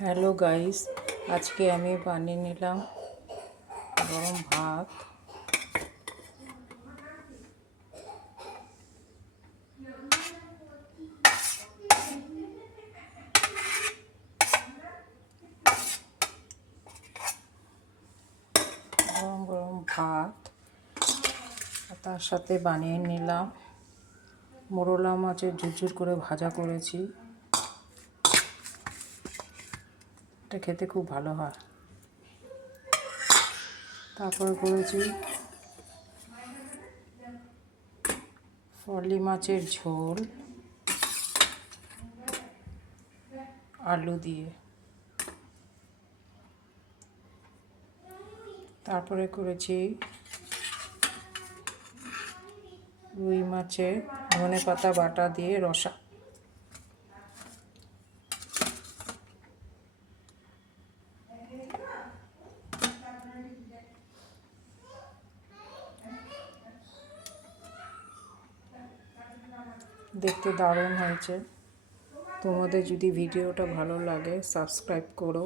Hello guys, আজকে আমি বানিয়ে নিলাম গরম ভাত। গরম গরম ভাত, তার সাথে বানিয়ে নিলাম মোরলা মাছের ঝুরঝুর করে ভাজা করেছি। এটা খেতে খুব ভালো হয়। তারপরে করেছি ফলি মাছের ঝোল আলু দিয়ে। তারপরে করেছি রুই মাছের ধনেপাতা বাটা দিয়ে রসা। দেখতে দারুণ হয়েছে। তোমাদের যদি ভিডিওটা ভালো লাগে সাবস্ক্রাইব করো।